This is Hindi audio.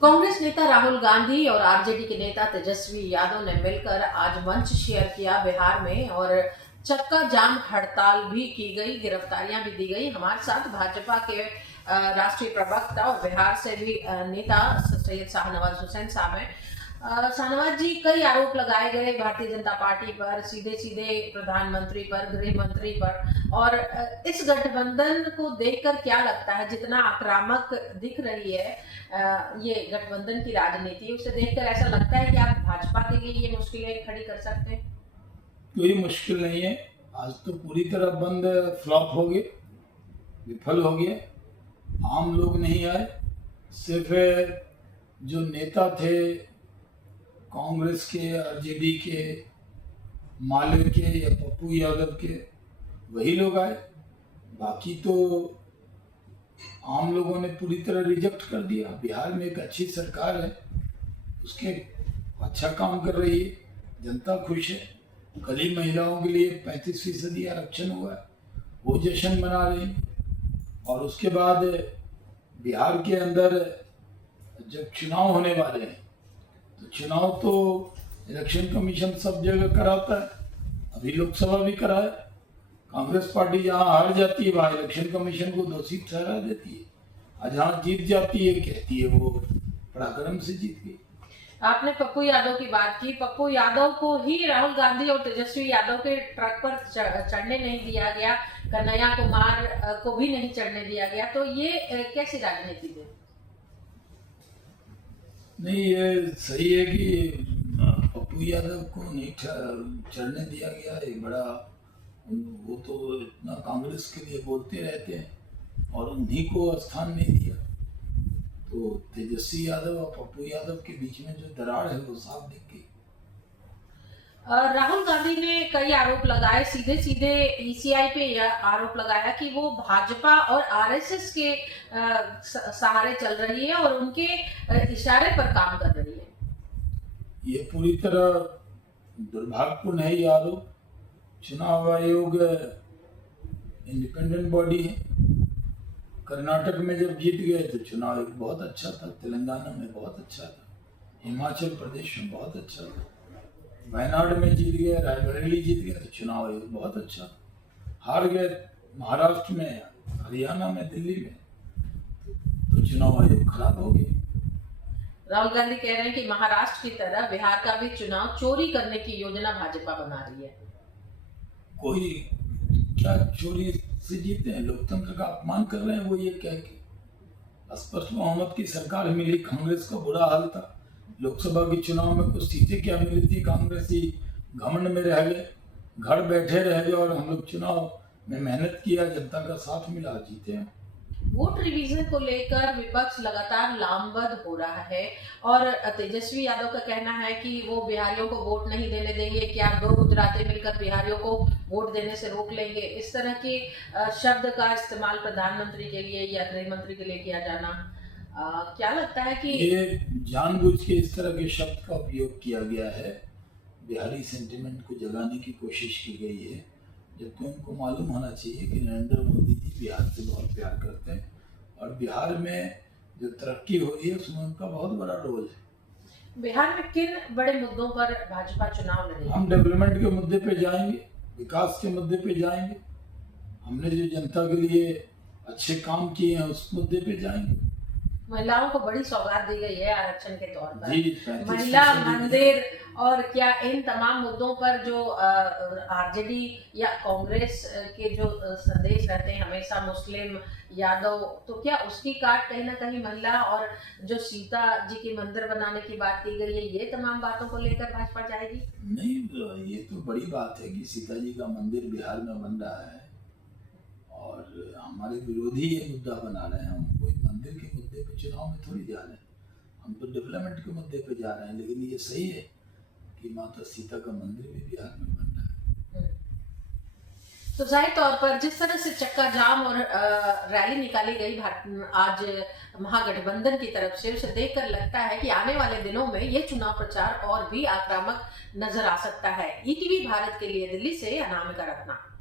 कांग्रेस नेता राहुल गांधी और आरजेडी के नेता तेजस्वी यादव ने मिलकर आज मंच शेयर किया बिहार में, और चक्का जाम हड़ताल भी की गई, गिरफ्तारियां भी दी गई। हमारे साथ भाजपा के राष्ट्रीय प्रवक्ता और बिहार से भी नेता सैयद शाहनवाज हुसैन साहब हैं। शाहनवाज जी, कई आरोप लगाए गए भारतीय जनता पार्टी पर, सीधे सीधे प्रधानमंत्री पर, गृह मंत्री पर, और इस गठबंधन को देखकर क्या लगता है, जितना आक्रामक दिख रही है ये गठबंधन की राजनीति, उसे देखकर ऐसा लगता है कि आप भाजपा के लिए ये मुश्किलें खड़ी कर सकते हैं? कोई मुश्किल नहीं है। आज तो पूरी तरह बंद फ्लॉप हो गए, विफल हो गए। आम लोग नहीं आए, सिर्फ जो नेता थे कांग्रेस के, आरजेडी के, माले के या पप्पू यादव के, वही लोग आए। बाकी तो आम लोगों ने पूरी तरह रिजेक्ट कर दिया। बिहार में एक अच्छी सरकार है, उसके अच्छा काम कर रही है, जनता खुश है। कल ही महिलाओं के लिए 35% आरक्षण हुआ है, वो जश्न मना रही है। और उसके बाद बिहार के अंदर जब चुनाव होने वाले हैं तो चुनाव तो इलेक्शन कमीशन सब जगह कराता है। अभी लोकसभा भी कराया। कांग्रेस पार्टी जहाँ हार जाती है वहाँ इलेक्शन कमीशन को दोषी ठहरा देती है, और जहाँ जीत जाती है कहती है वो पराक्रम से जीत गई। आपने पप्पू यादव की बात की। पप्पू यादव को ही राहुल गांधी और तेजस्वी यादव के ट्रक पर चढ़ने नहीं दिया गया, कन्हैया कुमार को भी नहीं चढ़ने दिया गया, तो ये कैसी राजनीति है? नहीं, ये सही है कि पप्पू यादव को नहीं चढ़ने दिया गया। एक बड़ा, वो तो इतना कांग्रेस के लिए बोलते रहते हैं और उन्हीं को स्थान नहीं दिया। तो तेजस्वी यादव और पप्पू यादव के बीच में जो दरार है वो साफ दिख गई। राहुल गांधी ने कई आरोप लगाए, सीधे सीधे ईसीआई पे यह आरोप लगाया कि वो भाजपा और आरएसएस के सहारे चल रही है और उनके इशारे पर काम कर रही है। ये पूरी तरह दुर्भाग्यपूर्ण है ये आरोप। चुनाव आयोग इंडिपेंडेंट बॉडी है। कर्नाटक में जब जीत गए तो चुनाव आयोग बहुत अच्छा था, तेलंगाना में बहुत अच्छा था, हिमाचल प्रदेश में बहुत अच्छा था, वायनाड में जीत गए, रायबरेली जीत गए तो चुनाव आयोग बहुत अच्छा। हार गए महाराष्ट्र में, हरियाणा में, दिल्ली में, तो चुनाव आयोग खराब हो गए। राहुल गांधी कह रहे हैं कि महाराष्ट्र की तरह बिहार का भी चुनाव चोरी करने की योजना भाजपा बना रही है। कोई क्या चोरी से जीते हैं? लोकतंत्र का अपमान कर रहे हैं वो ये कह के। स्पष्ट बहुमत की सरकार मिली, कांग्रेस का बुरा हाल था। लोकसभा के चुनाव में कुछ सीटें क्या मिली थी, कांग्रेसी घमंड में रह गए, घर बैठे रह गए, और हम लोग चुनाव में मेहनत किया, जनता का साथ मिला, जीते हैं। वोट रिवीजन को लेकर विपक्ष लगातार लामबंद हो रहा है, और तेजस्वी यादव का कहना है कि वो बिहारियों को वोट नहीं देने देंगे। क्या दो गुजराती मिलकर बिहारियों को वोट देने से रोक लेंगे? इस तरह के शब्द का इस्तेमाल प्रधानमंत्री के लिए या गृह मंत्री के लिए किया जाना, क्या लगता है कि ये जानबूझ के इस तरह के शब्द का उपयोग किया गया है? बिहारी सेंटिमेंट को जगाने की कोशिश की गई है, जबकि उनको मालूम होना चाहिए कि नरेंद्र मोदी जी बिहार से बहुत प्यार करते हैं और बिहार में जो तरक्की हो रही है उसमें उनका बहुत बड़ा रोल है। बिहार में किन बड़े मुद्दों पर भाजपा चुनाव लड़ेगी? हम डेवलपमेंट के मुद्दे पे जाएंगे, विकास के मुद्दे पे जाएंगे, हमने जो जनता के लिए अच्छे काम किए हैं उस मुद्दे पे जाएंगे। महिलाओं को बड़ी सौगात दी गई है आरक्षण के तौर पर, जी, महिला मंदिर, और क्या इन तमाम मुद्दों पर जो आरजेडी या कांग्रेस के जो संदेश रहते हैं हमेशा मुस्लिम, यादव, तो क्या उसकी काट कहीं ना कहीं महिला, और जो सीता जी के मंदिर बनाने की बात की गई है, ये तमाम बातों को लेकर भाजपा जाएगी? नहीं, ये तो बड़ी बात है कि सीता जी का मंदिर बिहार में बन रहा है और हमारे विरोधी ये मुद्दा बना रहे हैं। हम कोई मंदिर के मुद्दे पे चुनाव में थोड़ी जा रहे हैं, हम तो डेवलपमेंट के मुद्दे पे जा रहे हैं। लेकिन ये सही है कि माता सीता का मंदिर भी बिहार में बन रहा है। तो जाहिर तौर पर जिस तरह से चक्का जाम और रैली निकाली गई आज महागठबंधन की तरफ से, उसे देखकर लगता है कि आने वाले दिनों में ये चुनाव प्रचार और भी आक्रामक नजर आ सकता है। ईटीवी भारत के लिए दिल्ली से अनामिका रत्ना।